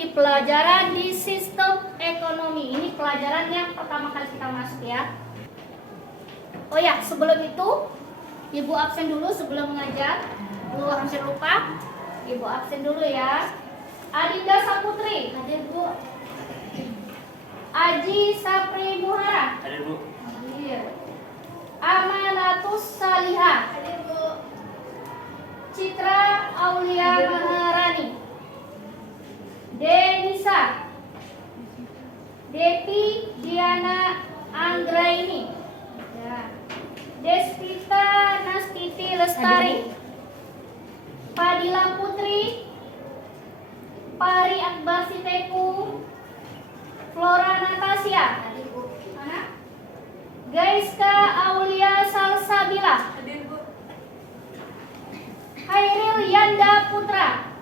di pelajaran di sistem ekonomi. Ini pelajaran yang pertama kali kita masuk ya. Oh ya, sebelum itu Ibu absen dulu sebelum mengajar. Bu hampir lupa. Ibu absen dulu ya. Adinda Saputri, hadir Bu. Aji Sapri Muhara, Hadir Bu. hadir. Amanatus Salihah, hadir Bu. Citra Aulia Maharani, Denisa, Devi Diana Anggraini, ya. Despita Nastiti Lestari, Fadila Putri, Pari Akbar Siteku, Flora Natasha, mana? Gaiska Aulia Salsabila, Hadir Bu. Hairil Yanda Putra,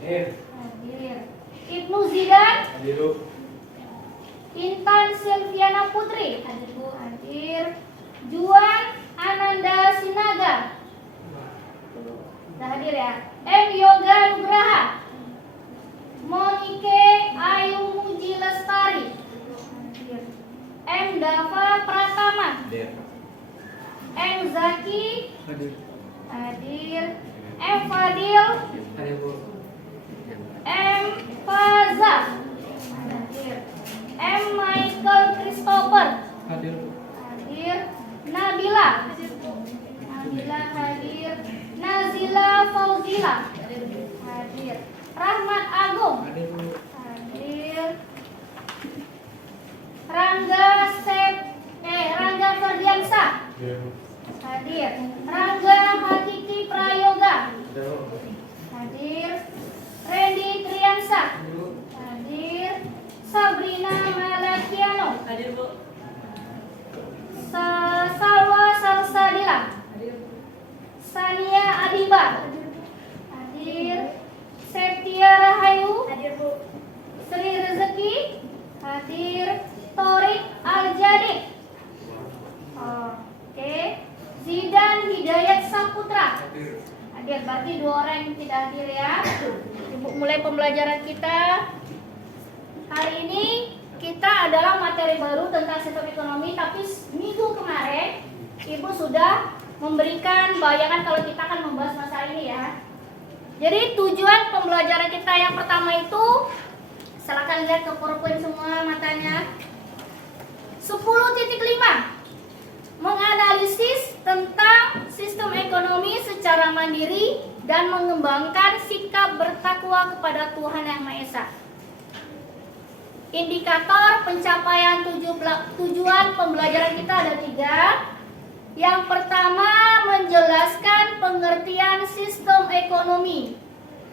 Hadir. hadir. Ibnu Zidan, Hadir Bu. Intan Silviana Putri, hadir Bu, hadir. Juan Ananda Sinaga, sudah hadir ya. M Yoga Nugraha, Monike Ayu Muji Lestari, hadir. M Dava Pratama, Hadir. M Zaki, Hadir. hadir. M Fadil, Hadir Bu. M Faza, hadir. M Michael Christopher, Hadir Bu. hadir. Nabila, Nabila hadir. Nazila Fauzila, hadir. Rahmat Agung, Hadir Bu. hadir. Rangga Ferdiansa, Hadir Bu. hadir. Rangga Hakiki Prayoga, Hadir Bu. hadir. Randy Triansa, Hadir Bu. hadir. Sabrina Malakiano, Hadir Bu. Salwa Salsadila, Hadir Bu. Sania Adiba, hadir. Septia Rahayu, Hadir Bu. Sri Rezeki, hadir. Torik Aljadid, oke. Zidan Hidayat Saputra, Hadir. hadir. Berarti 2 orang yang tidak hadir ya. Ibu mulai pembelajaran kita. Hari ini kita adalah materi baru tentang sistem ekonomi, tapi minggu kemarin Ibu sudah memberikan bayangan kalau kita akan membahas masalah ini ya. Jadi tujuan pembelajaran kita yang pertama itu, silakan lihat ke PowerPoint semua matanya. 10.5 menganalisis tentang sistem ekonomi secara mandiri dan mengembangkan sikap bertakwa kepada Tuhan Yang Maha Esa. Indikator pencapaian tujuan pembelajaran kita ada 3. Yang pertama, menjelaskan pengertian sistem ekonomi.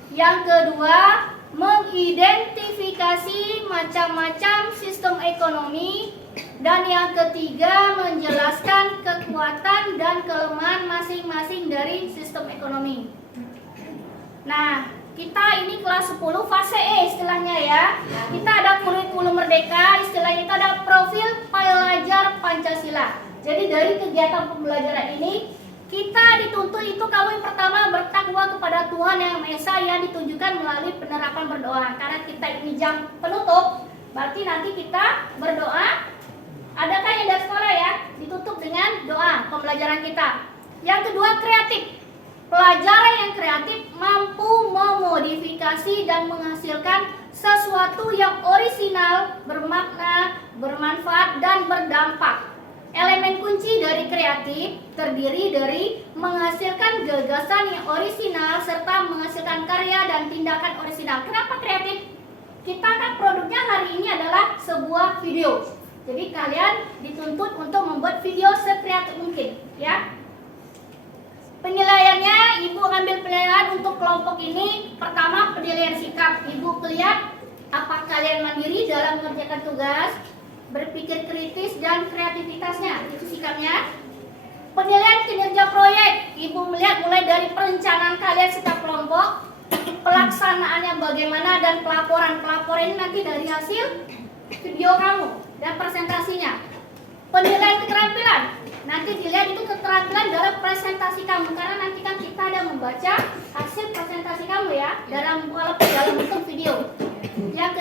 Yang kedua, mengidentifikasi macam-macam sistem ekonomi. Dan yang ketiga, menjelaskan kekuatan dan kelemahan masing-masing dari sistem ekonomi. Nah, kita ini kelas 10 fase E istilahnya ya. Kita ada kurikulum merdeka, istilahnya itu ada profil pelajar Pancasila. Jadi dari kegiatan pembelajaran ini kita dituntut itu kamu yang pertama bertakwa kepada Tuhan Yang Maha Esa yang ditunjukkan melalui penerapan berdoa. Karena kita ini jam penutup, berarti nanti kita berdoa. Adakah yang dari sekolah ya? Ditutup dengan doa pembelajaran kita. Yang kedua, kreatif. Pelajaran yang kreatif mampu memodifikasi dan menghasilkan sesuatu yang orisinal, bermakna, bermanfaat, dan berdampak. Elemen kunci dari kreatif terdiri dari menghasilkan gagasan yang orisinal serta menghasilkan karya dan tindakan orisinal. Kenapa kreatif? Kita kan produknya hari ini adalah sebuah video. Jadi kalian dituntut untuk membuat video sekreatif mungkin, ya. Penilaiannya, Ibu ambil penilaian untuk kelompok ini. Pertama, penilaian sikap. Ibu lihat apa kalian mandiri dalam mengerjakan tugas, berpikir kritis dan kreativitasnya, itu sikapnya. Penilaian kinerja proyek, Ibu melihat mulai dari perencanaan kalian setiap kelompok, pelaksanaannya bagaimana, dan pelaporan ini nanti dari hasil video kamu dan presentasinya. Penilaian keterampilan, nanti dilihat itu keterampilan dalam presentasi kamu, karena nanti kan kita ada membaca hasil presentasi kamu ya dalam bentuk video. Yang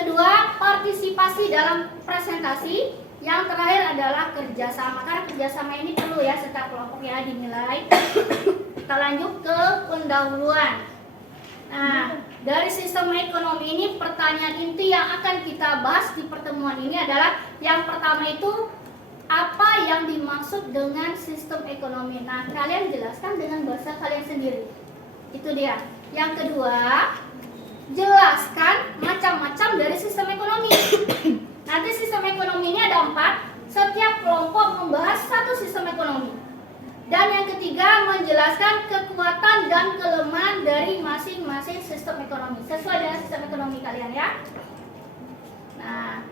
partisipasi dalam presentasi. Yang terakhir adalah kerjasama. Karena kerjasama ini perlu ya setiap kelompok ya dinilai. Kita lanjut ke pendahuluan. Nah, dari sistem ekonomi ini pertanyaan inti yang akan kita bahas di pertemuan ini adalah yang pertama itu apa yang dimaksud dengan sistem ekonomi. Nah, kalian jelaskan dengan bahasa kalian sendiri. Itu dia. Yang kedua, jelaskan macam-macam dari sistem ekonomi. Nanti sistem ekonomi ini ada 4. Setiap kelompok membahas satu sistem ekonomi. Dan yang ketiga, menjelaskan kekuatan dan kelemahan dari masing-masing sistem ekonomi sesuai dengan sistem ekonomi kalian ya. Nah,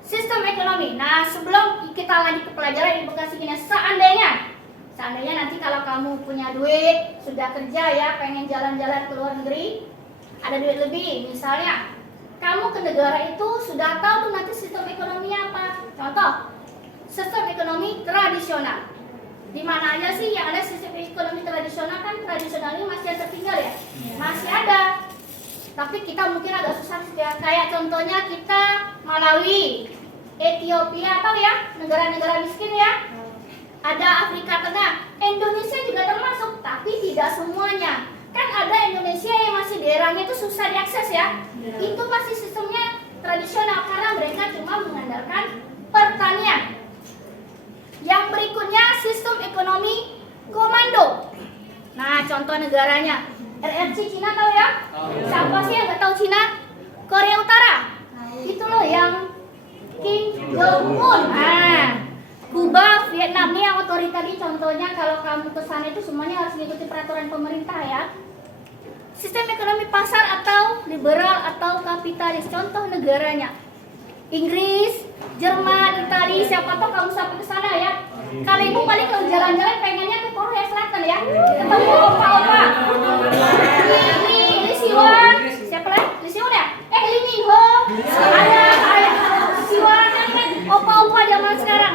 sistem ekonomi. Nah, sebelum kita lanjut ke pelajaran, ibu kasih gini, seandainya nanti kalau kamu punya duit, sudah kerja ya, pengen jalan-jalan ke luar negeri, ada duit lebih, misalnya kamu ke negara itu sudah tahu tuh nanti sistem ekonominya apa. Contoh, sistem ekonomi tradisional. Di mana aja sih yang ada sistem ekonomi tradisional? Kan tradisional ini masih ada tertinggal ya? Masih ada. Tapi kita mungkin agak susah ya. Kayak contohnya kita Malawi, Ethiopia, tahu ya? Negara-negara miskin ya. Ada Afrika Tengah, Indonesia juga termasuk, tapi tidak semuanya. Kan ada Indonesia yang masih daerahnya itu susah diakses ya. Itu masih sistemnya tradisional karena mereka cuma mengandalkan pertanian. Yang berikutnya sistem ekonomi komando. Nah, contoh negaranya RRC Cina, tahu ya? Siapa sih yang nggak tahu Cina? Korea Utara. Itu loh yang Kim Jong Un. Nah, Kuba, Vietnam nih yang otoriter nih. Contohnya kalau kamu ke sana itu semuanya harus mengikuti peraturan pemerintah ya. Sistem ekonomi pasar atau liberal atau kapitalis. Contoh negaranya Inggris, Jerman, Italia. Siapa tahu kamu sampai ke sana ya. Kalau ibu paling kalau jalan-jalan pengennya ke Korea Selatan ya. Ketemu opa-opa. Ini Lee Siwon. Siapa lagi? Lee Siwon ya? Lee Min Ho. Ada Siwon kan opa-opa zaman sekarang.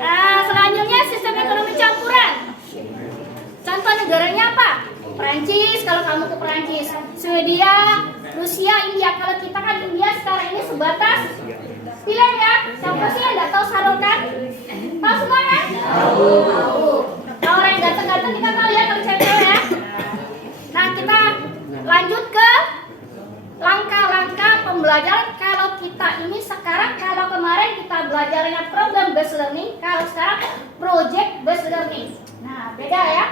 Nah, selanjutnya sistem ekonomi campuran. Contoh negaranya apa? Perancis, kalau kamu ke Perancis. Swedia, Rusia, India. Kalau kita kan India sekarang ini sebatas pilihan ya. Siapa sih yang nggak tahu Sarokan? Tahu semua kan? Tahu. Kalau orang yang ganteng-ganteng kita tahu ya kalau cewek ya. Nah, kita lanjut ke langkah-langkah pembelajaran. Kalau kita ini sekarang, kalau kemarin kita belajarnya problem based learning, kalau sekarang project based learning. Nah, beda ya.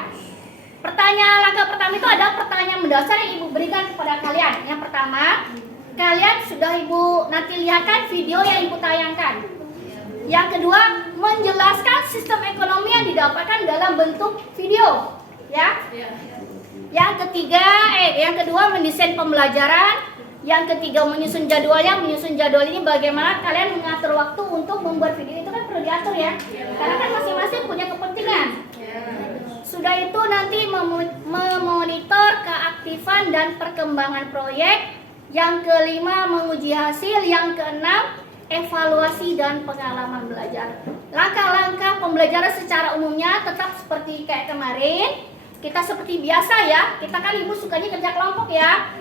Langkah pertama itu ada pertanyaan mendasar yang ibu berikan kepada kalian. Yang pertama, kalian sudah ibu nanti lihatkan video yang ibu tayangkan. Yang kedua, menjelaskan sistem ekonomi yang didapatkan dalam bentuk video, ya. Yang kedua, mendesain pembelajaran. Yang ketiga, menyusun jadwalnya. Menyusun jadwal ini bagaimana kalian mengatur waktu untuk membuat video itu kan perlu diatur ya. Karena kan masing-masing punya kepentingan. Sudah itu nanti memonitor keaktifan dan perkembangan proyek. Yang kelima, menguji hasil. Yang keenam, evaluasi dan pengalaman belajar. Langkah-langkah pembelajaran secara umumnya tetap seperti kayak kemarin. Kita seperti biasa ya. Kita kan ibu sukanya kerja kelompok ya.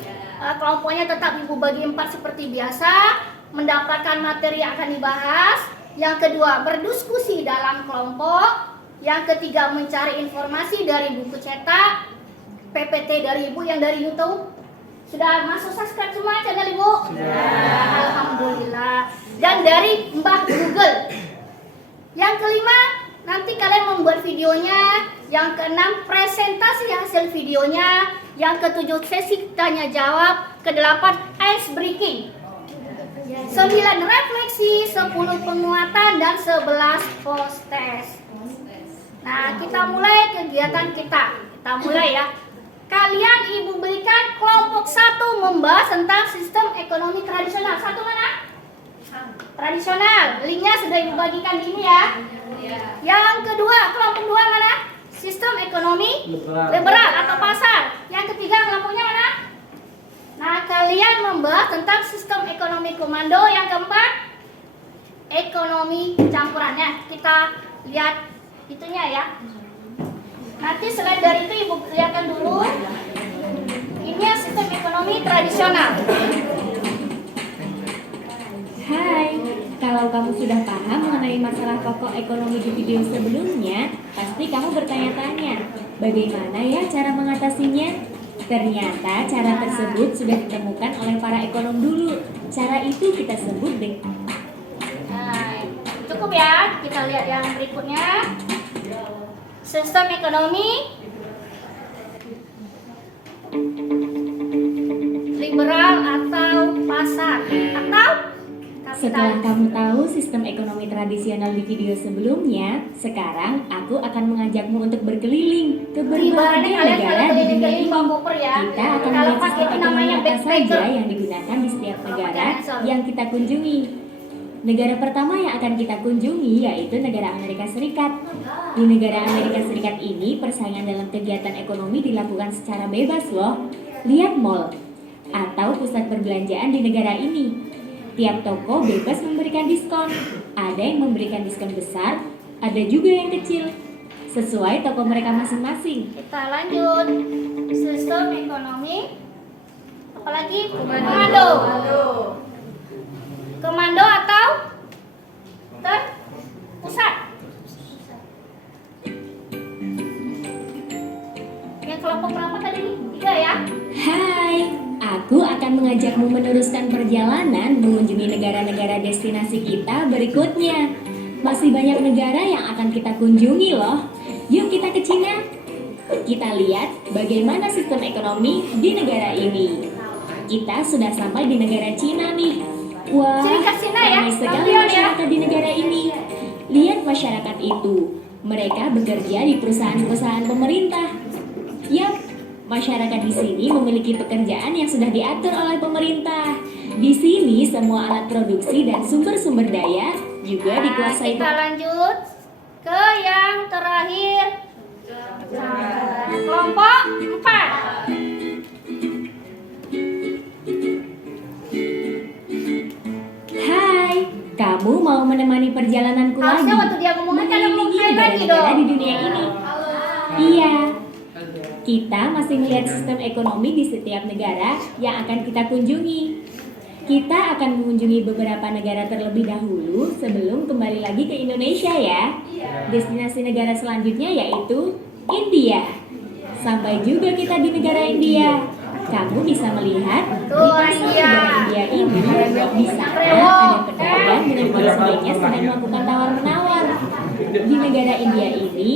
Kelompoknya tetap ibu bagi 4 seperti biasa. Mendapatkan materi yang akan dibahas. Yang kedua, berdiskusi dalam kelompok. Yang ketiga, mencari informasi dari buku cetak, PPT dari ibu yang dari YouTube. Sudah masuk subscribe semua channel ibu? Sudah. Alhamdulillah. Dan dari Mbah Google. Yang kelima, nanti kalian membuat videonya. Yang keenam, presentasi hasil videonya. Yang ketujuh, sesi tanya jawab. Kedelapan, ice breaking. 9 refleksi, 10 penguatan, dan 11 post test. Nah, kita mulai kegiatan kita. Kita mulai ya. Kalian ibu berikan kelompok 1 membahas tentang sistem ekonomi tradisional. Satu mana? Tradisional. Linknya sudah ibu bagikan di ini ya. Yang kedua, kelompok 2 mana? Sistem ekonomi liberal atau pasar. Yang ketiga, kelompoknya mana? Nah, kalian membahas tentang sistem ekonomi komando. Yang keempat, ekonomi campurannya. Kita lihat itunya ya. Nanti selain dari itu ibu lihatkan dulu. Ini sistem ekonomi tradisional. Kalau kamu sudah paham mengenai masalah pokok ekonomi di video sebelumnya, pasti kamu bertanya-tanya, bagaimana ya cara mengatasinya? Ternyata cara tersebut sudah ditemukan oleh para ekonom dulu. Cara itu kita sebut Nah, cukup ya. Kita lihat yang berikutnya. Sistem ekonomi liberal atau pasar atau Setelah kapitalis. kamu tahu sistem ekonomi tradisional di video sebelumnya, sekarang aku akan mengajakmu untuk berkeliling ke berbagai Ibaratnya kalian negara kalau di dunia keliling-keliling ini. bawa koper ya. Kita akan Kalau melihat pakai sistem itu ekonomi namanya apa saja backpacker. yang digunakan di setiap Kalau negara pakai ransel. yang kita kunjungi. Negara pertama yang akan kita kunjungi yaitu negara Amerika Serikat. Di negara Amerika Serikat ini, persaingan dalam kegiatan ekonomi dilakukan secara bebas loh. Lihat mall atau pusat perbelanjaan di negara ini. Tiap toko bebas memberikan diskon. Ada yang memberikan diskon besar, ada juga yang kecil. Sesuai toko mereka masing-masing. Kita lanjut. Sistem ekonomi apalagi? Komando. Komando atau terpusat. Yang kelompok berapa tadi nih? 3 ya. Hai, aku akan mengajakmu meneruskan perjalanan mengunjungi negara-negara destinasi kita berikutnya. Masih banyak negara yang akan kita kunjungi loh. Yuk kita ke Cina. Kita lihat bagaimana sistem ekonomi di negara ini. Kita sudah sampai di negara Cina nih. Wah, Ciri khas Cina ya, ramai sekali lampion ya. masyarakat di negara ini. Lihat masyarakat itu. Mereka bekerja di perusahaan-perusahaan pemerintah. Yap, masyarakat di sini memiliki pekerjaan yang sudah diatur oleh pemerintah. Di sini semua alat produksi dan sumber-sumber daya juga dikuasai Kita lanjut ke yang terakhir. Kelompok 4. Hai, kamu mau menemani perjalananku lagi? Harusnya waktu dia ngomongin kan ngomong Mengelilingi hai lagi negara-negara dong. di dunia ini. Iya, kita masih melihat sistem ekonomi di setiap negara yang akan kita kunjungi. Kita akan mengunjungi beberapa negara terlebih dahulu sebelum kembali lagi ke Indonesia ya. Destinasi negara selanjutnya yaitu India. Sampai juga kita di negara India. Kamu bisa melihat di pasar negara India ini, di sana ada pedagang dengan konsumennya sedang melakukan tawar-menawar. Di negara India ini,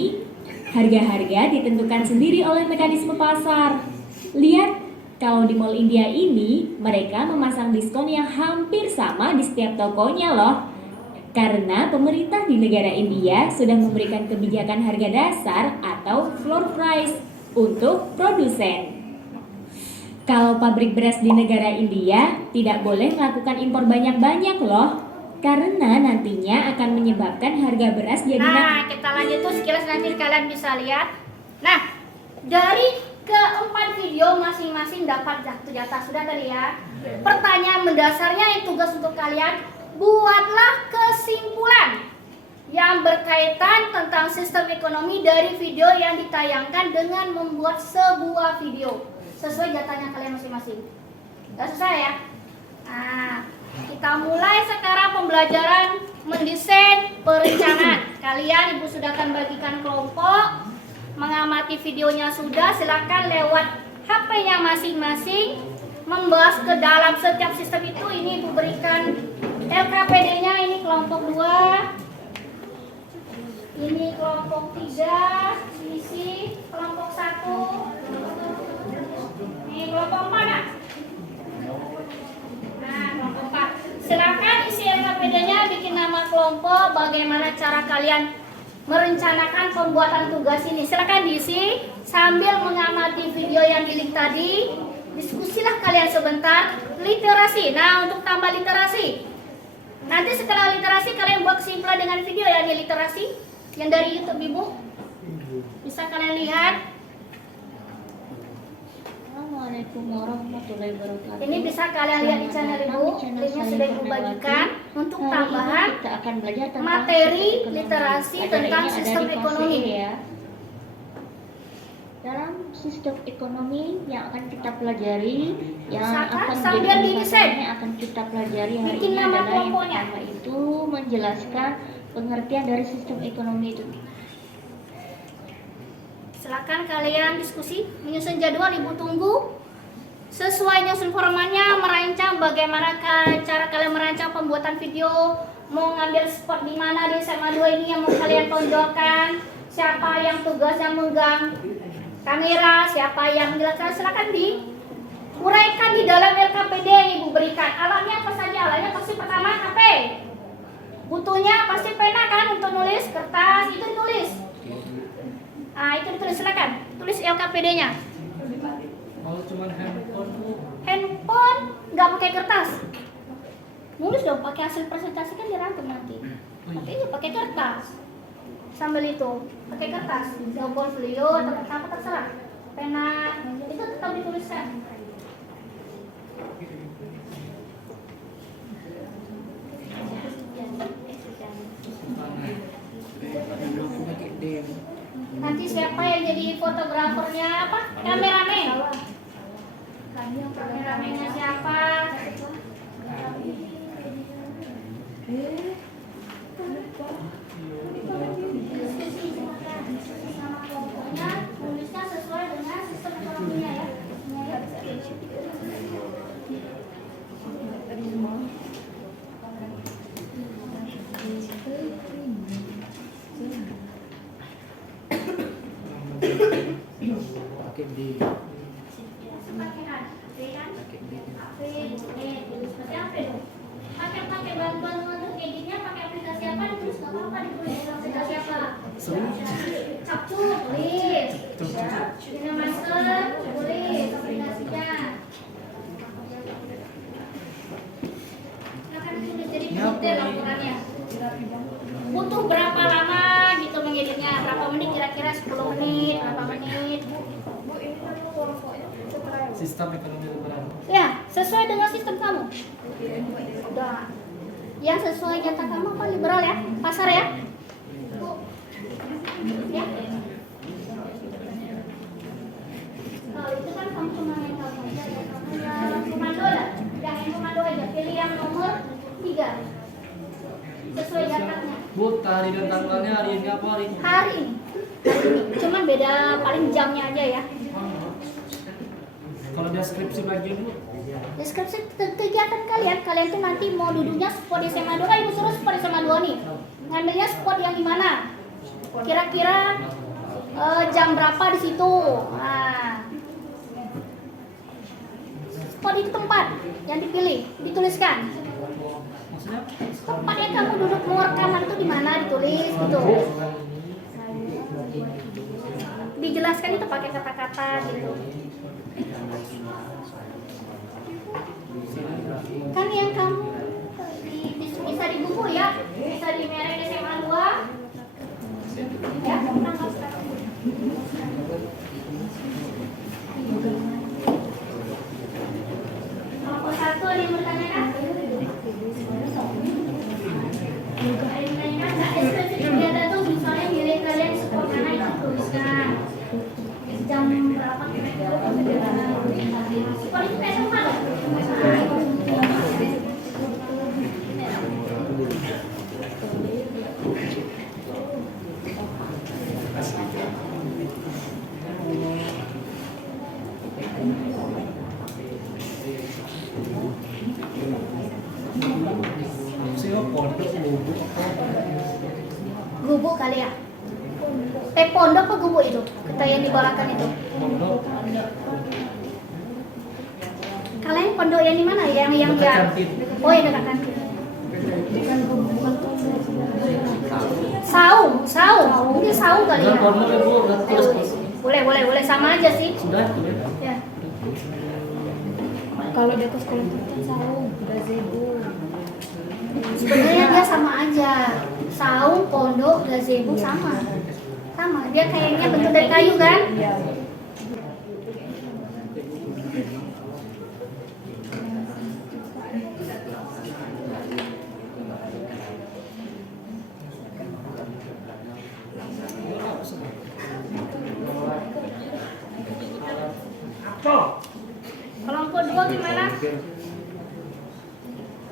harga-harga ditentukan sendiri oleh mekanisme pasar. Lihat, kalau di mall India ini, mereka memasang diskon yang hampir sama di setiap tokonya loh. Karena pemerintah di negara India sudah memberikan kebijakan harga dasar atau floor price untuk produsen. Kalau pabrik beras di negara India tidak boleh melakukan impor banyak-banyak loh. Karena nantinya akan menyebabkan harga beras jadi Nah, kita lanjut tuh sekilas nanti kalian bisa lihat. Nah, dari keempat video masing-masing dapat satu jatah sudah tadi ya. Pertanyaan mendasarnya yang tugas untuk kalian, buatlah kesimpulan yang berkaitan tentang sistem ekonomi dari video yang ditayangkan dengan membuat sebuah video sesuai jatahnya kalian masing-masing. Gak susah ya? Nah, kita mulai sekarang pembelajaran mendesain perencanaan. Kalian ibu sudah akan bagikan kelompok, mengamati videonya sudah, silakan lewat HP-nya masing-masing membahas ke dalam setiap sistem itu. Ini ibu berikan LKPD-nya, ini kelompok 2, ini kelompok 3, isi kelompok 1, ini kelompok 4 nah. Nah, kelompok 4. Silakan isi LKPD-nya, bikin nama kelompok, bagaimana cara kalian merencanakan pembuatan tugas ini. Silakan diisi sambil mengamati video yang di link tadi. Diskusilah kalian sebentar. Literasi. Nah, untuk tambah literasi, nanti setelah literasi kalian buat kesimpulan dengan video ya, ini literasi yang dari YouTube Ibu. Bisa kalian lihat. Assalamualaikum warahmatullahi wabarakatuh. Ini bisa kalian lihat di channel Ibu. Linknya sudah Ibu bagikan untuk tambahan Kita akan belajar tentang materi sistem ekonomi. literasi Acara tentang ini ada sistem di fase ekonomi. E ya. Dalam sistem ekonomi yang akan kita pelajari, yang Saka, akan sambil menjadi didesain. pembahasan yang akan kita pelajari hari Bikin ini nama adalah yang kelompoknya. pertama itu menjelaskan pengertian dari sistem ekonomi itu. Silakan kalian diskusi, menyusun jadwal, ibu tunggu. Sesuai nyusun formatnya, merancang bagaimana cara kalian merancang pembuatan video, mau ngambil spot di mana di SMA 2 ini yang mau kalian tonjolkan, siapa yang tugasnya megang kamera, siapa yang menjelaskan, silakan diuraikan di dalam LKPD yang ibu berikan. Alatnya apa saja? Alatnya pasti pertama HP, butuhnya pasti pena kan untuk nulis, kertas itu ditulis. Ah itu ditulis, silakan tulis LKPD-nya. Kalau cuma handphone Bu. Handphone nggak pakai kertas, nulis dong pakai hasil presentasi kan dirangkum nanti. Makanya pakai kertas. Sambil itu pakai kertas, double folio atau apa terserah, pena itu tetap dituliskan. Nanti siapa yang jadi fotografernya apa? Kameramen. Kameramennya siapa? Pokoknya tulisnya sesuai dengan sistem ekonominya ya. Semuanya bisa. Pakai D. Pakai A, B kan? AP, tulis pakai apa dong? Pakai bantuan untuk editnya pakai aplikasi apa? Ditulis nggak apa-apa, ditulis aplikasi apa? Capcuk, tulis. Ini master, tulis aplikasinya. Akan tulis jadi detail laporannya. Butuh berapa lama gitu mengeditnya? Berapa menit kira-kira 10 menit, berapa menit? Sistem ekonomi liberal. Ya, sesuai dengan sistem kamu. Udah. Yang sesuai jatah kamu apa? Liberal ya? Pasar ya? Ya. Kalau itu kan kamu cuma yang kamu aja ya. Kamu yang komando lah. Yang komando aja. Pilih yang nomor 3. Sesuai jatahnya. Bu, hari dan tanggalnya hari ini apa hari ini? Hari ini. Cuman beda paling jamnya aja ya. Kalau deskripsi bagian Bu, Deskripsi kegiatan kalian tuh nanti mau duduknya spot di SMA 2, ibu suruh spot di SMA 2 nih. Ngambilnya spot yang di mana? Kira-kira jam berapa di situ? Nah, spot itu tempat yang dipilih, dituliskan. maksudnya Tempat yang kamu duduk mau rekaman itu di mana ditulis gitu. Dijelaskan itu pakai kata-kata gitu. Kan yang kamu bisa di buku ya, bisa di merek SMA 2 ya, tanggal sekarang. Kelompok 1 ada yang bertanyakan? Ada yang bertanyakan? Nah, ekspresi kegiatan tuh misalnya nilai kalian sekolah mana itu tuliskan jam berapa kira-kira sekolah itu kayak sama loh. sih pondok Bu. Gubuk kali ya? Pondok apa gubuk itu? Kata yang dibalakan itu. Pondok. Kalian pondok yang di mana? Yang Dekat kantin. Oh ya dekat kantin. Saung. Mungkin saung kali ya. Nah, pondok ya Bu, udah terus. Boleh sama aja sih. Sudah itu ya. Ya. Kalau di atas sekolah itu kan saung, gazebo. Sebenarnya dia sama aja. Saung, pondok, gazebo sama. Dia kayaknya bentuk dari kayu kan? Iya.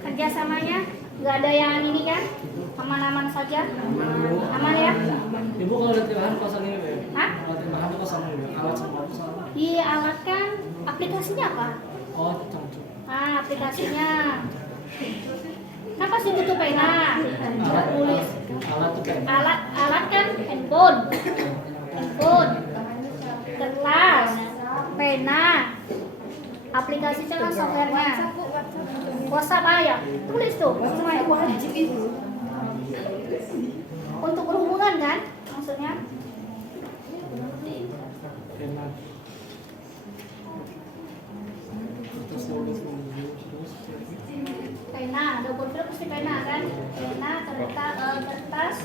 Kerjasamanya nggak ada yang ini kan? Aman-aman saja. Aman ya? Ibu kalau lihat bahan kosan ini, Bu. Hah? Kalau lihat bahan kosan ini, alat semua kosan. Di alat kan aplikasinya apa? Oh, cocok. Aplikasinya. Kan pasti butuh pena. Buat tulis. Alat tuh kayak Alat kan handphone, kertas, pena. Aplikasinya kan softwarenya. WhatsApp ya, tulis tuh. Semuanya wajib itu. Untuk berhubungan kan, maksudnya. pena. Terus Pena, double fill pasti pena kan? Pena, kertas.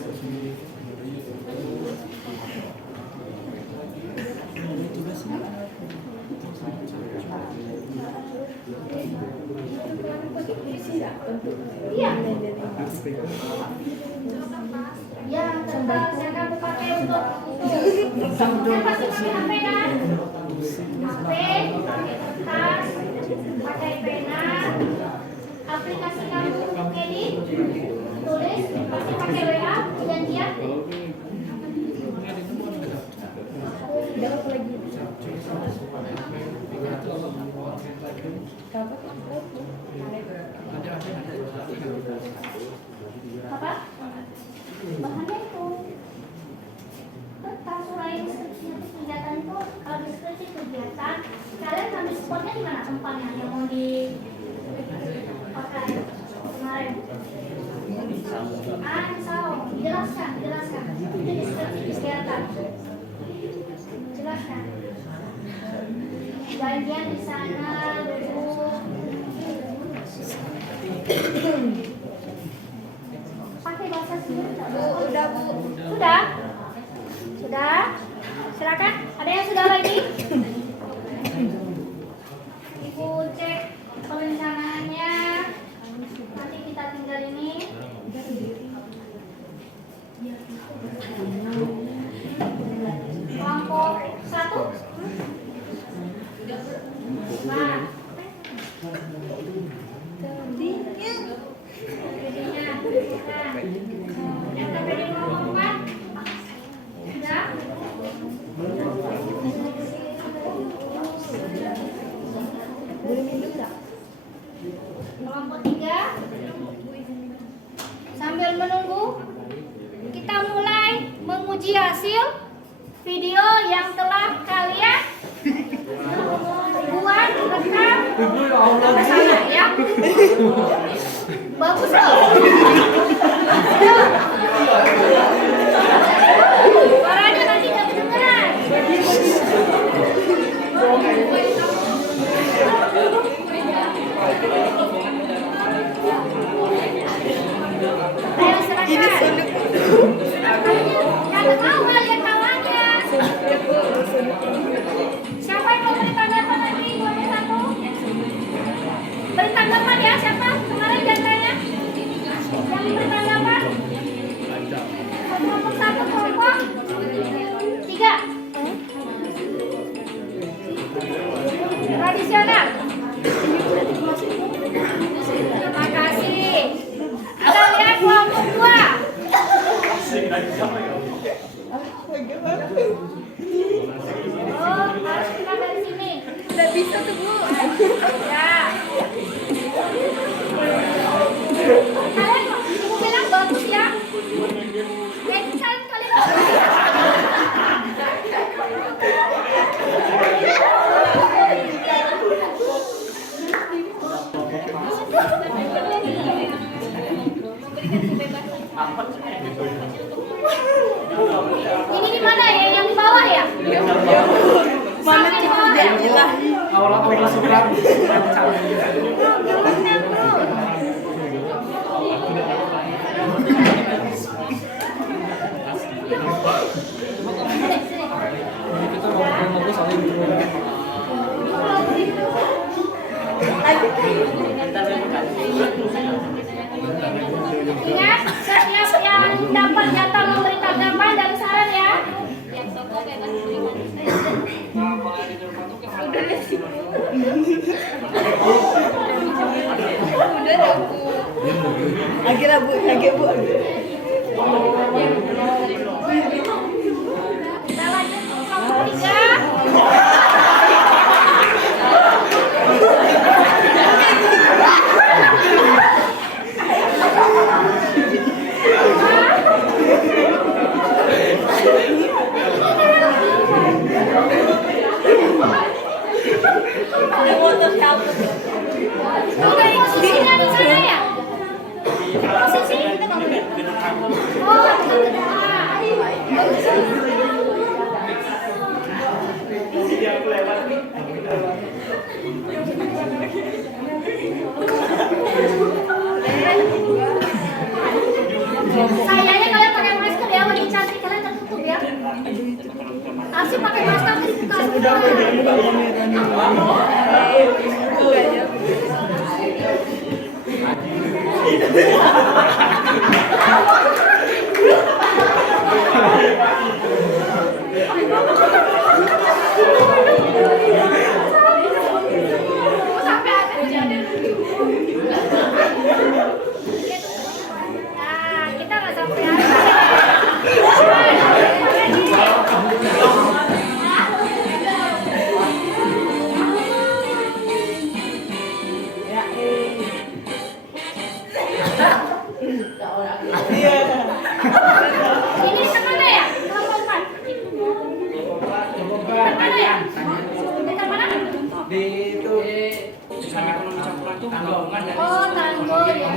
Iya. Ya, kertas yang kamu pakai untuk kan pasti pakai HP kan? HP, pakai kertas, pakai pena, aplikasi kamu edit, tulis, pasti pakai WA, janjian. Apa? Bahannya itu kertas mulai deskripsi kegiatan itu. Kalau deskripsi kegiatan, kalian ambil spotnya di mana tempatnya yang mau dipakai kemarin? Jelaskan. Itu deskripsi kegiatan. Jelaskan. Janjian di sana dulu. Pakai bahasa sendiri. Udah Bu. Sudah? Silakan. Ada yang sudah lagi? Ibu cek perencanaannya. Nanti kita tinggal ini. Kelompok 1. Nah. Yang terjadi kelompok 4. Sudah? Kelompok 3. Sambil menunggu, kita mulai menguji hasil video yang telah kalian buat, rekam, bersama ya. Bagus loh. Suaranya nanti nggak kedengeran. Ayo silakan. Jangan mau lihat kawannya. Siapa yang mau beri tanggapan lagi? Boleh satu? Beri tanggapan ya, siapa? Kemarin jantanya? Yang beri tanggapan? Kelompok 1, kelompok 3. Tradisional. Terima kasih. Kita lihat kelompok 2. Oh, harus kita dari sini. Udah bisa tuh Bu. Ya. Kalian ibu bilang bagus ya. Jadi kalian ini di mana ya? Yang di bawah ya? Mana Sampai di bawah ya? awal-awal sekarang. Kita ngobrol saling Ingat, setiap yang dapat jatah memberi tanggapan dan saran ya. Yang Udah dah Bu. Akhirnya Bu, lagi Bu. Kita lanjut ke kelompok 3. Ada motor siapa? Udah posisinya di sana ya? Posisi? Oh, sayangnya kalian pakai masker ya, wajah cantik kalian tertutup ya. Harusnya pakai masker dibuka. Sampai akan jadi. Nah, kita nggak sampai Ini kemana ya? Kelompok 4. Kemana ya? Kita mana? Di itu sistem ekonomi campuran tuh gabungan dari Oh, Tanggul ya.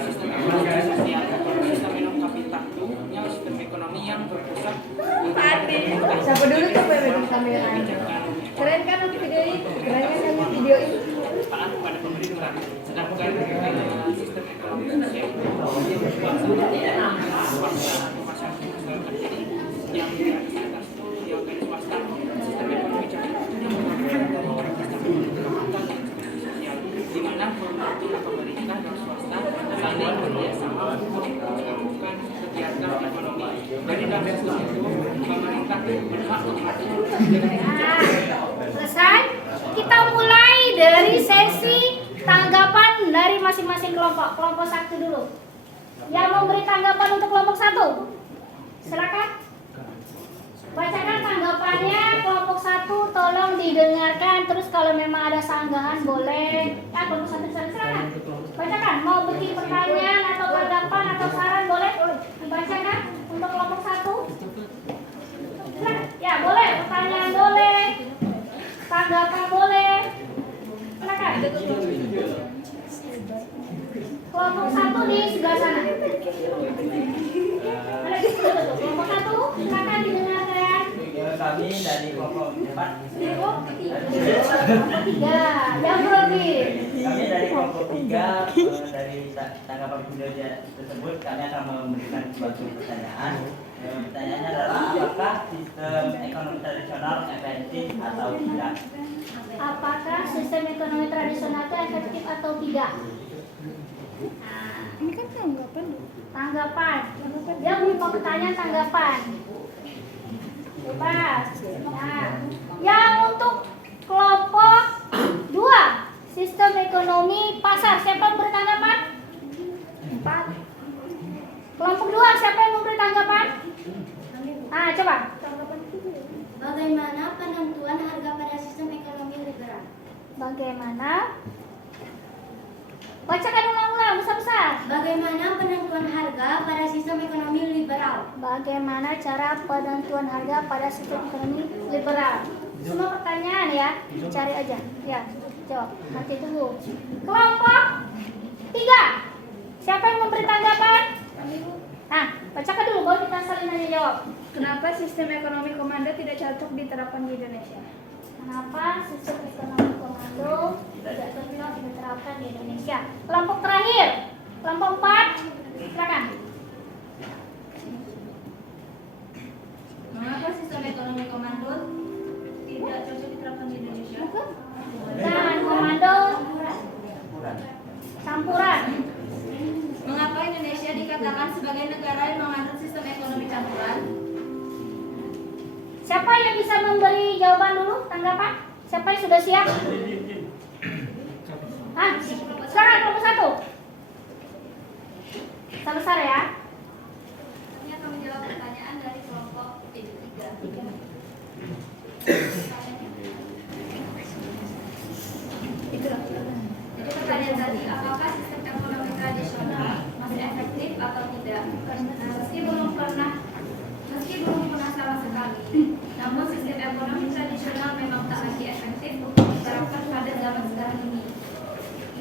sistem ekonomi sosial. Sistem ekonomi kapital itu yang sistem ekonomi yang berpusat Siapa dulu tuh pemegang kamera? Keren kan aku videoin? Keren kan kamu videoin? taat pada pemerintah. Sedangkan sistem ekonomi sosial yang yang di atas itu yang dari swasta. Sistem ekonomi campuran yang berpusat sosial, di mana pemerintah dan swasta saling bekerjasama untuk melakukan kegiatan ekonomi. Dari dalam sistem itu pemerintah berhak untuk Nah, selesai. Kita mulai dari sesi tanggapan dari masing-masing kelompok. Kelompok 1 dulu. Yang memberi tanggapan untuk kelompok 1. Silakan. Bacakan tanggapannya kelompok 1, tolong didengarkan. Terus kalau memang ada sanggahan boleh. Kelompok 1 silakan. Bacakan. Mau bikin pertanyaan atau tanggapan atau saran boleh dibacakan untuk kelompok 1. Ya boleh, pertanyaan boleh, tanggapan boleh. Silakan. Kelompok 1 di sebelah sana. Ada di sebelah tuh. Kelompok 1, silakan didengarkan. Kami dari kelompok 4. Ya, yang berlebih. Kami dari kelompok 3 dari tanggapan video tersebut kami akan memberikan suatu pertanyaan. Pertanyaannya adalah apakah sistem ekonomi tradisional efektif atau tidak? Apakah sistem ekonomi tradisional itu efektif atau tidak? Nah, Ini kan tanggapan. tanggapan. Dia berupa pertanyaan tanggapan. Bebas. Nah, yang untuk kelompok 2, sistem ekonomi pasar. Siapa yang memberi tanggapan? 4. Kelompok 2, siapa yang memberi tanggapan? Ah, coba. Bagaimana penentuan harga pada sistem ekonomi liberal? Bagaimana? Bacakan ulang-ulang besar-besar. Bagaimana penentuan harga pada sistem ekonomi liberal? Bagaimana cara penentuan harga pada sistem ekonomi liberal? Semua pertanyaan ya, cari aja. Ya, jawab. Nanti tunggu. Kelompok 3. Siapa yang memberi tanggapan? Nah, bacakan dulu baru kita saling nanya jawab. Kenapa sistem ekonomi komando tidak cocok diterapkan di Indonesia? Kenapa sistem ekonomi komando tidak cocok diterapkan di Indonesia? Kelompok terakhir, kelompok 4, silakan. Mengapa sistem ekonomi komando tidak cocok diterapkan di Indonesia? Dan komando campuran. Mengapa Indonesia dikatakan sebagai negara yang menganut sistem ekonomi campuran? Siapa yang bisa memberi jawaban dulu, tanggapan? Siapa yang sudah siap? Ah, Silakan kelompok 1. Besar ya. Kami akan menjawab pertanyaan dari kelompok 3. Jadi pertanyaan tadi, apakah sistem ekonomi tradisional masih efektif atau tidak? Nah, meski belum pernah sama sekali, namun sistem ekonomi tradisional memang tak lagi efektif untuk diterapkan pada zaman sekarang ini.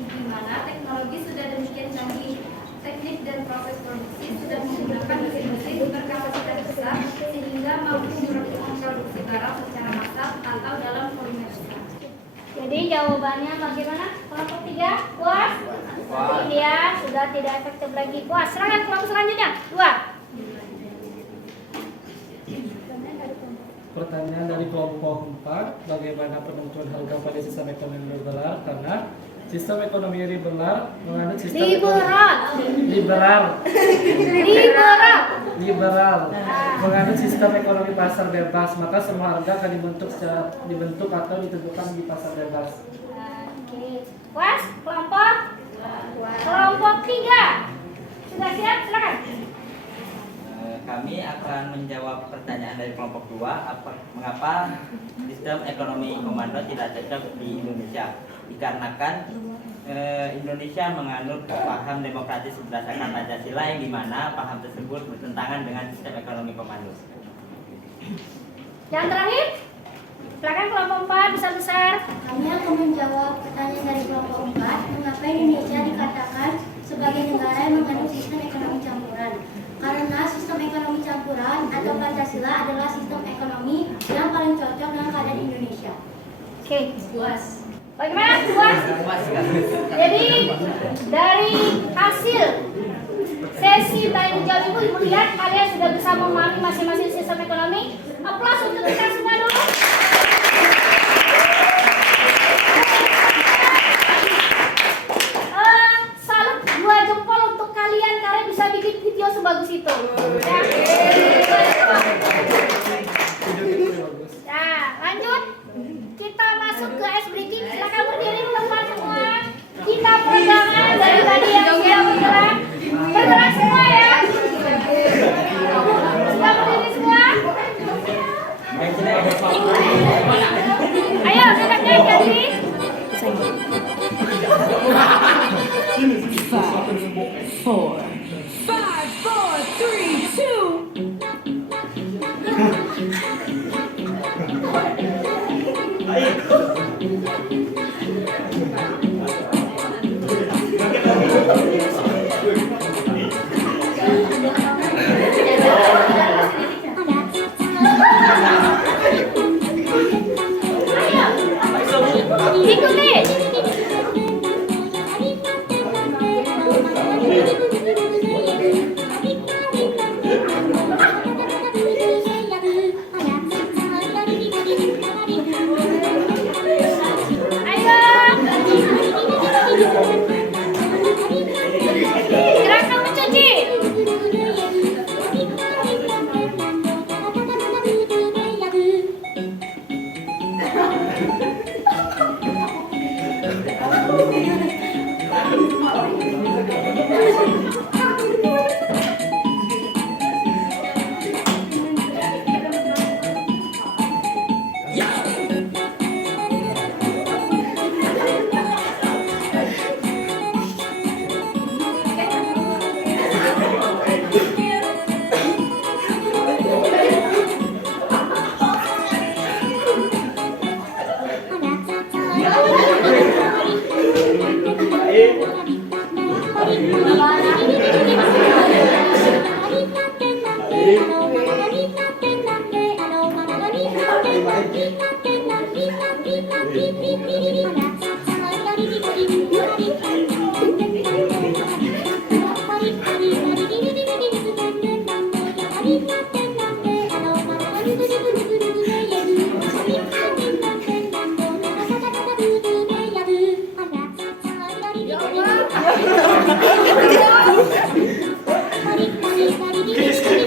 Di mana teknologi sudah demikian canggih, teknik dan proses produksi sudah menggunakan mesin-mesin berkapasitas besar sehingga mampu memproduksi barang secara massal atau dalam volume besar. Jadi jawabannya bagaimana? Kelompok 3 puas? Iya, sudah tidak efektif lagi. Puas. Silakan kelompok selanjutnya. 2. Pertanyaan dari kelompok 4, bagaimana penentuan harga pada sistem ekonomi liberal? Karena sistem ekonomi liberal menganut sistem liberal menganut sistem ekonomi pasar bebas, maka semua harga akan dibentuk atau ditentukan di pasar bebas. Oke. Puas? Kelompok 3. Sudah siap? Silakan. Kami akan menjawab pertanyaan dari kelompok 2, mengapa sistem ekonomi komando tidak cocok di Indonesia. Dikarenakan Indonesia menganut paham demokratis berdasarkan Pancasila yang dimana paham tersebut bertentangan dengan sistem ekonomi komando. Yang terakhir, silakan kelompok 4 besar. Kami akan menjawab pertanyaan dari kelompok 4, mengapa Indonesia dikatakan sebagai negara yang mengandung sistem ekonomi campuran. Karena sistem ekonomi campuran atau Pancasila adalah sistem ekonomi yang paling cocok dengan keadaan Indonesia. Oke, puas. Bagaimana puas? Jadi dari hasil sesi tanya jawab ibu lihat kalian sudah bisa memahami masing-masing sistem ekonomi. Aplaus untuk kita semua dulu. Salut 2 jempol untuk kalian karena bisa bikin video sebagus itu. Nah, lanjut. Kita masuk ke ice breaking. Silakan berdiri di tempat semua. Kita pegangan dari tadi yang sudah bergerak. Bergerak semua ya. Sudah berdiri semua? Ayo, geraknya jadi.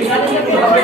ハハハハ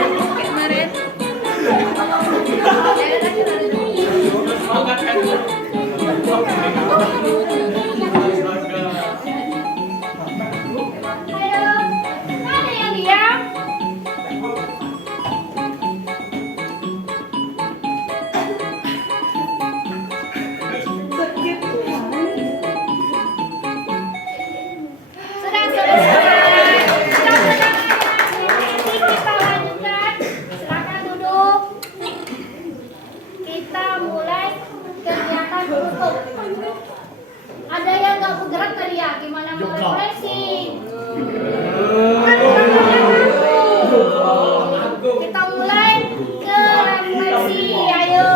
Kita mulai ke refleksi, ayo.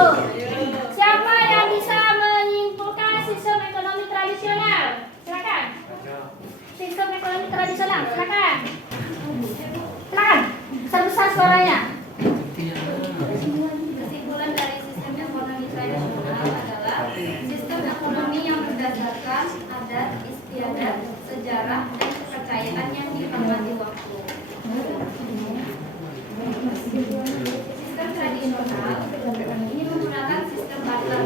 Siapa yang bisa menyimpulkan sistem ekonomi tradisional? Silakan. Sistem ekonomi tradisional, silakan. Silakan. Besar-besar suaranya. Kesimpulan dari sistem ekonomi tradisional adalah sistem ekonomi yang berdasarkan adat, istiadat, sejarah, dan kepercayaan yang dihormati waktu. Sistem tradisional ini menggunakan sistem barter,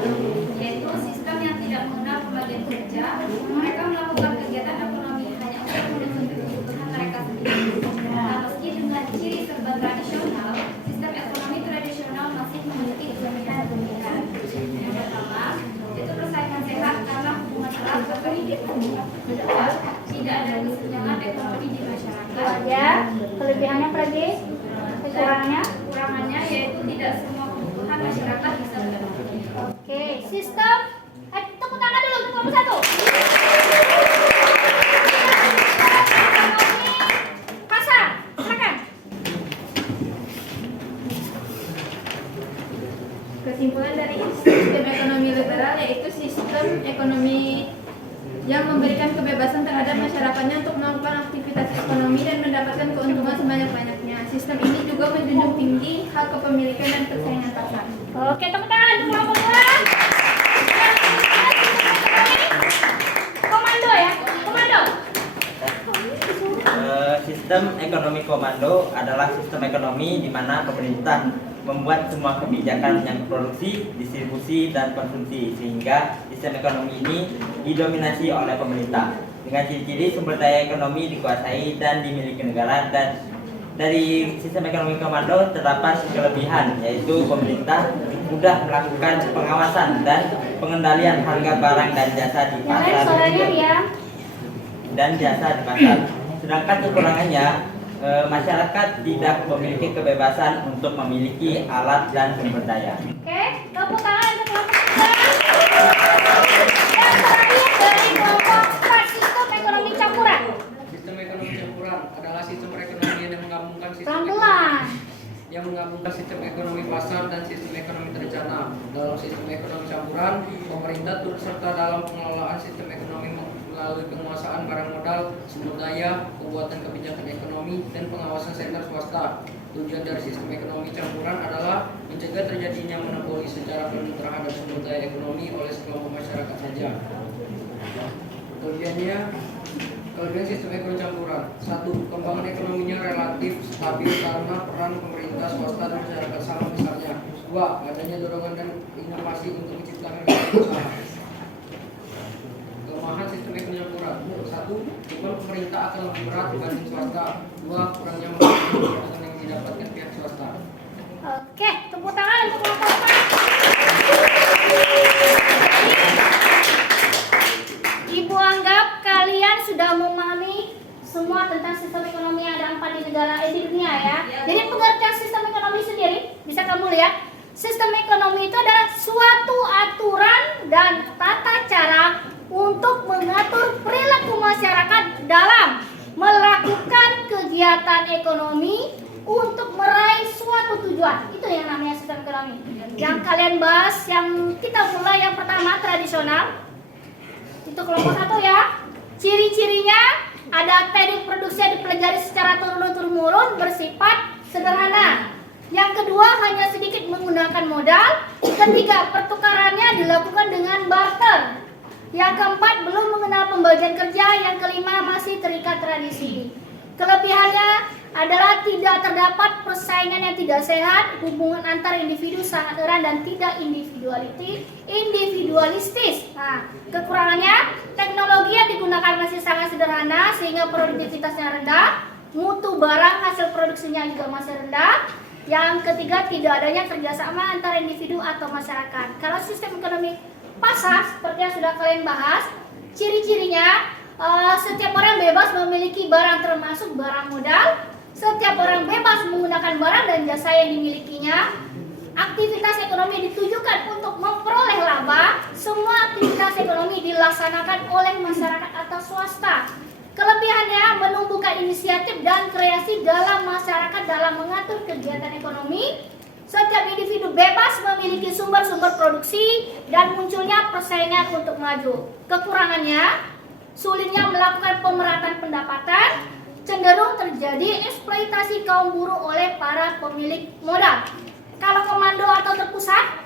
yaitu sistem yang tidak mengenal pembagian kerja. Mereka melakukan kegiatan ekonomi hanya untuk memenuhi kebutuhan mereka sendiri. Nah, meski dengan ciri serba tradisional, sistem ekonomi tradisional masih memiliki kelebihan-kelebihan. Yang pertama, itu persaingan sehat karena hubungan erat atau individu. Kedua, tidak ada kesenjangan ekonomi di masyarakat. Ya, kelebihannya lagi. Kekurangannya yaitu tidak semua kebutuhan masyarakat bisa terpenuhi. Oke, sistem. Tepuk tangan dulu untuk kelompok satu. Ekonomi pasar, silakan. Kesimpulan dari sistem ekonomi liberal yaitu sistem ekonomi yang memberikan kebebasan terhadap masyarakatnya untuk melakukan aktivitas ekonomi dan mendapatkan keuntungan sebanyak-banyaknya. Sistem ini juga menjunjung tinggi hak kepemilikan dan persaingan pasar. Oke, tepuk tangan untuk kelompok dua. Komando ya, komando. Sistem ekonomi komando adalah sistem ekonomi di mana pemerintah membuat semua kebijakan yang produksi, distribusi, dan konsumsi, sehingga sistem ekonomi ini didominasi oleh pemerintah. Dengan ciri-ciri sumber daya ekonomi dikuasai dan dimiliki negara, dan dari sistem ekonomi komando terdapat kelebihan, yaitu pemerintah mudah melakukan pengawasan dan pengendalian harga barang dan jasa di pasar Sedangkan kekurangannya, masyarakat tidak memiliki kebebasan untuk memiliki alat dan sumber daya. Oke, tepuk tangan untuk kelompok tiga. Yang terakhir dari kelompok 4, sistem ekonomi campuran. Sistem ekonomi campuran adalah sistem perekonomian yang menggabungkan sistem ekonomi pasar dan sistem ekonomi terencana. Dalam sistem ekonomi campuran, pemerintah turut serta dalam pengelolaan sistem ekonomi melalui penguasaan barang modal, sumber daya, pembuatan kebijakan ekonomi, dan pengawasan sektor swasta. Tujuan dari sistem ekonomi campuran adalah mencegah terjadinya monopoli secara penuh terhadap sumber daya ekonomi oleh sekelompok masyarakat saja. Kelebihan sistem ekonomi campuran: 1. Kembangan ekonominya relatif stabil karena peran pemerintah, swasta, dan masyarakat sama besarnya. 2. Adanya dorongan dan inovasi untuk menciptakan usaha. Kelemahan sistem ekonomi campuran: 1. Beban pemerintah akan lebih berat dibanding swasta. 2. Kurangnya keuntungan yang didapatkan pihak swasta. Oke, tepuk tangan untuk kelompok 4. Ibu anggap kalian sudah memahami semua tentang sistem ekonomi yang ada 4 di dunia ya. Jadi pengertian sistem ekonomi sendiri bisa kamu lihat. Sistem ekonomi itu adalah suatu aturan dan tata cara untuk mengatur perilaku masyarakat dalam melakukan kegiatan ekonomi untuk meraih suatu tujuan. Itu yang namanya sistem ekonomi. Yang kalian bahas, yang kita mulai yang pertama tradisional. Itu kelompok 1 ya. Ciri-cirinya ada teknik produksi yang dipelajari secara turun-temurun bersifat sederhana. Yang kedua, hanya sedikit menggunakan modal. Ketiga, pertukarannya dilakukan dengan barter. Yang keempat, belum mengenal pembagian kerja. Yang kelima, masih terikat tradisi. Kelebihannya adalah tidak terdapat persaingan yang tidak sehat, hubungan antar individu sangat erat dan tidak individualistis. Nah, kekurangannya, teknologi yang digunakan masih sangat sederhana sehingga produktivitasnya rendah, mutu barang hasil produksinya juga masih rendah. Yang ketiga, tidak adanya kerjasama antara individu atau masyarakat. Kalau sistem ekonomi pasar seperti yang sudah kalian bahas, ciri-cirinya setiap orang bebas memiliki barang termasuk barang modal. Setiap orang bebas menggunakan barang dan jasa yang dimilikinya. Aktivitas ekonomi ditujukan untuk memperoleh laba. Semua aktivitas ekonomi dilaksanakan oleh masyarakat atau swasta. Kelebihannya menumbuhkan inisiatif dan kreasi dalam masyarakat dalam mengatur kegiatan ekonomi. Setiap individu bebas memiliki sumber-sumber produksi dan munculnya persaingan untuk maju. Kekurangannya, sulitnya melakukan pemerataan pendapatan, cenderung terjadi eksploitasi kaum buruh oleh para pemilik modal. Kalau komando atau terpusat,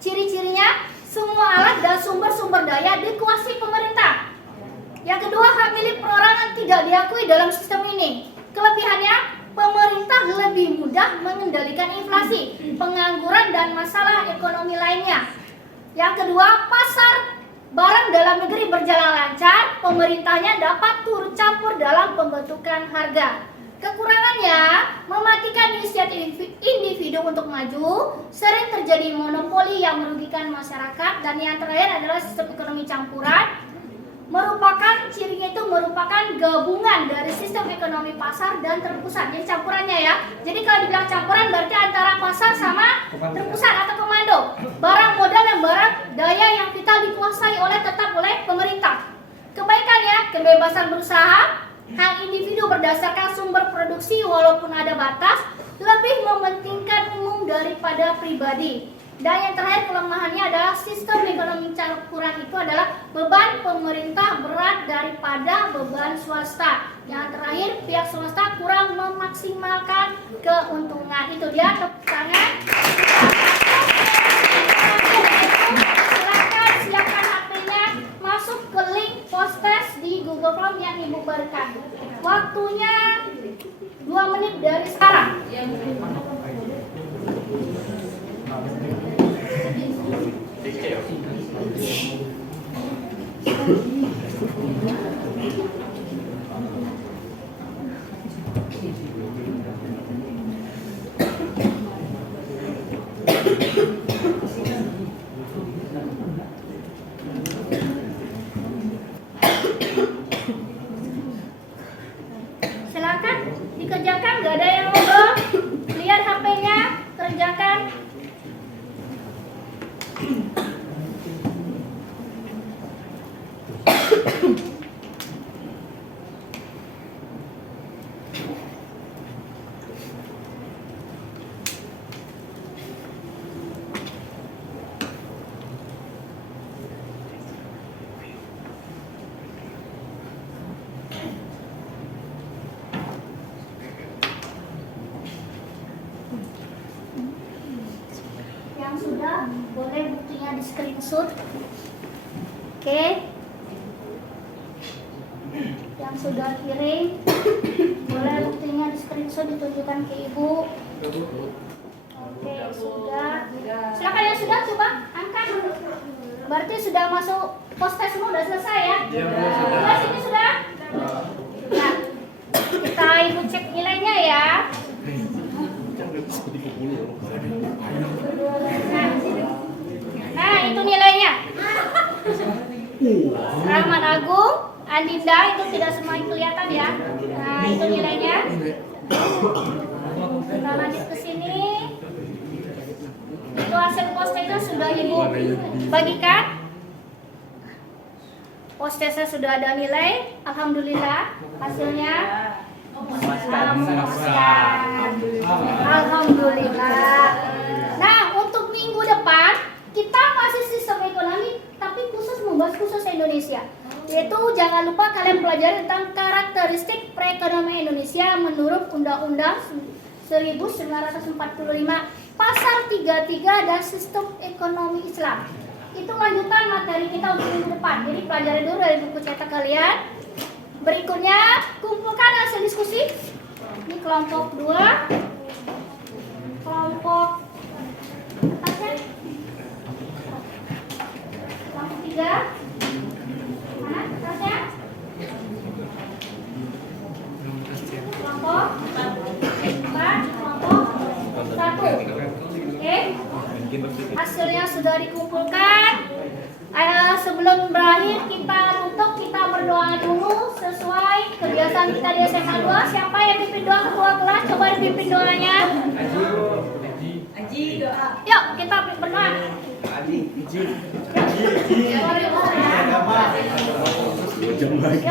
ciri-cirinya semua alat dan sumber-sumber daya dikuasai pemerintah. Yang kedua, hak milik perorangan tidak diakui dalam sistem ini. Kelebihannya, pemerintah lebih mudah mengendalikan inflasi, pengangguran, dan masalah ekonomi lainnya. Yang kedua, pasar barang dalam negeri berjalan lancar, pemerintahnya dapat turut campur dalam pembentukan harga. Kekurangannya, mematikan inisiatif individu untuk maju, sering terjadi monopoli yang merugikan masyarakat, dan yang terakhir adalah sistem ekonomi campuran. Cirinya itu merupakan gabungan dari sistem ekonomi pasar dan terpusat. Jadi campurannya ya. Jadi kalau dibilang campuran berarti antara pasar sama terpusat atau komando. Barang modal dan barang daya yang vital dikuasai tetap oleh pemerintah. Kebaikannya, kebebasan berusaha, hak individu berdasarkan sumber produksi walaupun ada batas, lebih mementingkan umum daripada pribadi. Dan yang terakhir, kelemahannya adalah sistem ekonomi campuran itu adalah beban pemerintah berat daripada beban swasta. Yang terakhir, pihak swasta kurang memaksimalkan keuntungan. Itu dia, tepuk tangan. Silakan siapkan HP-nya, masuk ke link post-test di Google Form yang Ibu berikan. Waktunya 2 menit dari sekarang. Silakan dikerjakan, gak ada yang ngobrol. Lihat HP-nya, kerjakan. Yang sudah boleh buktinya di screenshot. Oke. Yang sudah kirim boleh buktinya di screenshot, ditunjukkan ke Ibu. Oke, sudah. Silakan yang sudah, coba angkat. Berarti sudah masuk post-test semua, sudah selesai ya? Sudah, sini sudah? Nah, kita Ibu cek nilainya ya. Nah, itu nilainya. Rahmat Agung, Andinda, itu tidak semuanya kelihatan ya. Nah, itu nilainya. Kita lanjut ke sini. Itu hasil post-testnya sudah Ibu bagikan. Post-testnya sudah ada nilai. Alhamdulillah hasilnya. Alhamdulillah. Nah, untuk minggu depan kita masih sistem ekonomi, tapi khusus membahas khusus Indonesia. Yaitu jangan lupa kalian pelajari tentang karakteristik perekonomian Indonesia menurut Undang-Undang 1945, Pasal 33 dan Sistem Ekonomi Islam. Itu lanjutan materi kita untuk minggu depan. Jadi pelajari dulu dari buku cetak kalian. Berikutnya kumpulkan hasil diskusi. Ini kelompok 2, kelompok atasnya, kelompok 3, mana atasnya, kelompok 4, kelompok 1. Oke, hasilnya sudah dikumpulkan. Sebelum berakhir kita tutup, kita berdoa dulu sesuai kebiasaan kita di SMA 2. Siapa yang pimpin doa ketua kelas? Coba dipimpin doanya. Aji doa. Yuk kita berdoa. Aji. A'udzubillahi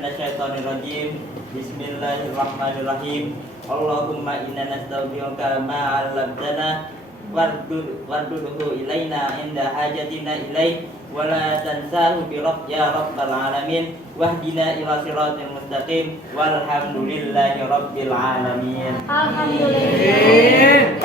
minasyaitonirrajim. Bismillahirrahmanirrahim. Allahumma inna nastaghfiruka ma 'allamtana warduhu ilaina inda hajatina ilaih wa la tansahu ya rabbal alamin wahdina ila siratal mustaqim walhamdulillahi rabbil alamin. Alhamdulillah.